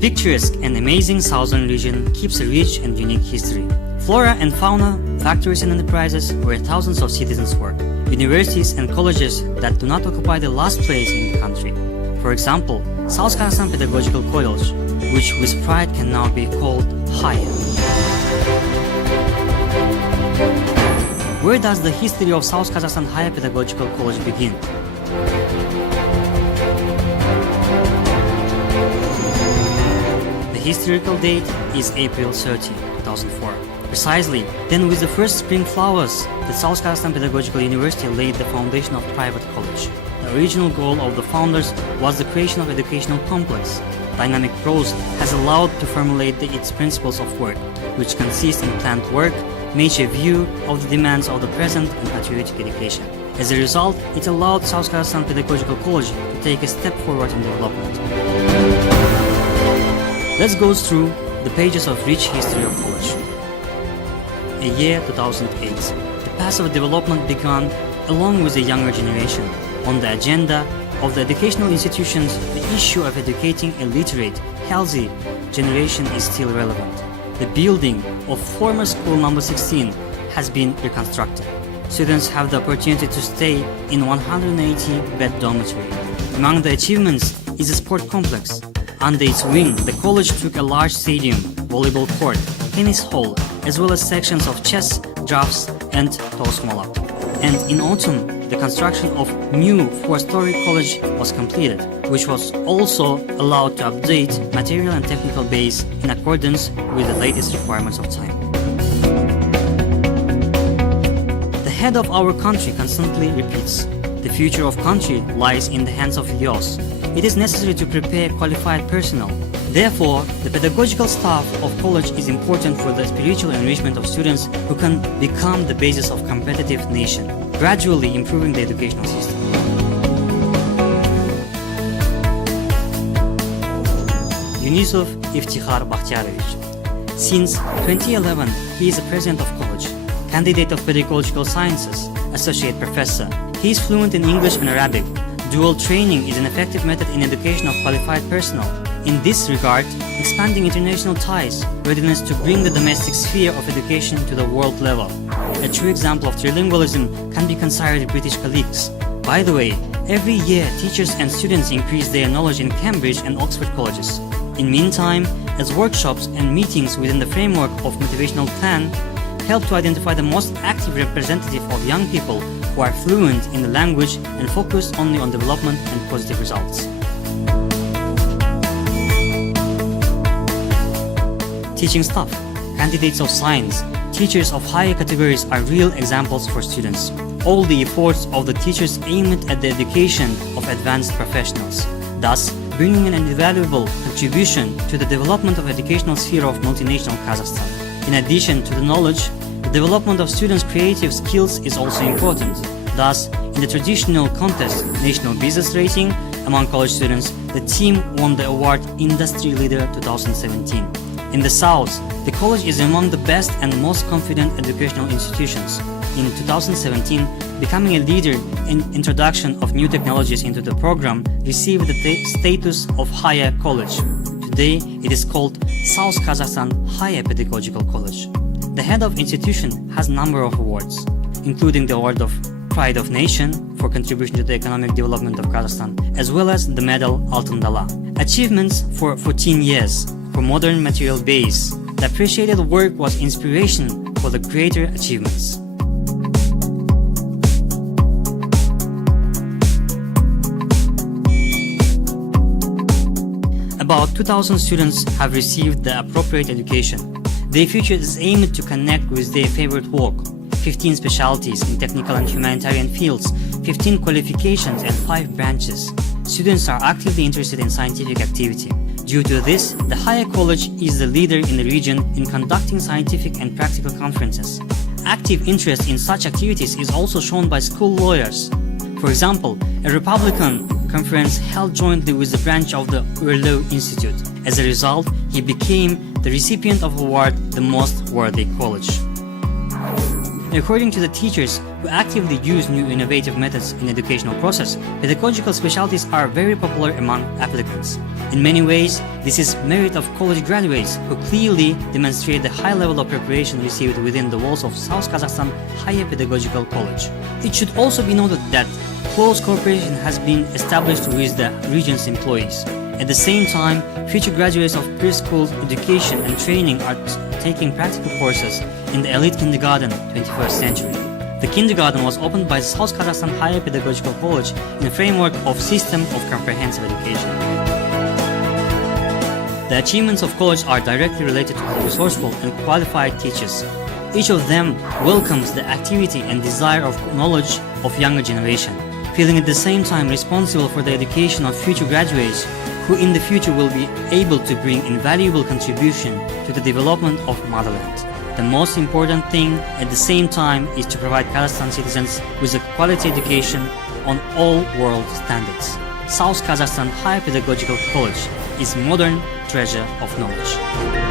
picturesque and amazing southern region keeps a rich and unique history. Flora and fauna, factories and enterprises where thousands of citizens work, universities and colleges that do not occupy the last place in the country. For example, South Kazakhstan Pedagogical College, which with pride can now be called Haya. Where does the history of South Kazakhstan Haya Pedagogical College begin? The historical date is April 30, 2004. Precisely, then with the first spring flowers, the South Kazakhstan Pedagogical University laid the foundation of private college. The original goal of the founders was the creation of educational complex. Dynamic prose has allowed to formulate its principles of work, which consist in planned work, nature view of the demands of the present and patriotic education. As a result, it allowed South Kazakhstan Pedagogical College to take a step forward in development. Let's go through the pages of rich history of college. A year 2008. The path of development began along with the younger generation. On the agenda of the educational institutions, the issue of educating a literate, healthy generation is still relevant. The building of former school number 16 has been reconstructed. Students have the opportunity to stay in 180-bed dormitory. Among the achievements is a sport complex. Under its wing, the college took a large stadium, volleyball court, tennis hall, as well as sections of chess, drafts, and tosmola. And in autumn, the construction of new 4-story college was completed, which was also allowed to update material and technical base in accordance with the latest requirements of time. The head of our country constantly repeats, the future of country lies in the hands of youth. It is necessary to prepare qualified personnel. Therefore, the pedagogical staff of college is important for the spiritual enrichment of students who can become the basis of competitive nation, gradually improving the educational system. Yunisov Iftihar Bakhtiarovich. Since 2011, he is the president of college, candidate of pedagogical sciences, associate professor. He is fluent in English and Arabic. Dual training is an effective method in education of qualified personnel. In this regard, expanding international ties, readiness to bring the domestic sphere of education to the world level. A true example of trilingualism can be considered British colleagues. By the way, every year teachers and students increase their knowledge in Cambridge and Oxford colleges. In meantime, as workshops and meetings within the framework of motivational plan help to identify the most active representative of young people who are fluent in the language and focused only on development and positive results. Teaching staff, candidates of science, teachers of higher categories are real examples for students. All the efforts of the teachers aimed at the education of advanced professionals, thus bringing an invaluable contribution to the development of educational sphere of multinational Kazakhstan. In addition to the knowledge, the development of students' creative skills is also important. Thus, in the traditional contest, National Business Rating, among college students, the team won the award Industry Leader 2017. In the South, the college is among the best and most confident educational institutions. In 2017, becoming a leader in introduction of new technologies into the program, received the status of Haya College. Today, it is called South Kazakhstan Haya Pedagogical College. The head of institution has a number of awards, including the award of Pride of Nation for contribution to the economic development of Kazakhstan, as well as the medal Altın Dala. Achievements for 14 years for modern material base. The appreciated work was inspiration for the greater achievements. About 2,000 students have received the appropriate education. Their future is aimed to connect with their favorite work. 15 specialties in technical and humanitarian fields, 15 qualifications and 5 branches. Students are actively interested in scientific activity. Due to this, the Haya College is the leader in the region in conducting scientific and practical conferences. Active interest in such activities is also shown by school lawyers. For example, a Republican conference held jointly with the branch of the Law Institute. As a result, he became the recipient of award the Most Worthy College. According to the teachers who actively use new innovative methods in educational process, pedagogical specialties are very popular among applicants. In many ways, this is merit of college graduates who clearly demonstrate the high level of preparation received within the walls of South Kazakhstan Higher Pedagogical College. It should also be noted that close cooperation has been established with the region's employees. At the same time, future graduates of preschool education and training are taking practical courses in the elite kindergarten 21st century. The kindergarten was opened by the South Kazakhstan Higher Pedagogical College in the framework of System of Comprehensive Education. The achievements of college are directly related to the resourceful and qualified teachers. Each of them welcomes the activity and desire of knowledge of younger generation, feeling at the same time responsible for the education of future graduates who in the future will be able to bring invaluable contribution to the development of motherland. The most important thing at the same time is to provide Kazakhstan citizens with a quality education on all world standards. South Kazakhstan Higher Pedagogical College is modern treasure of knowledge.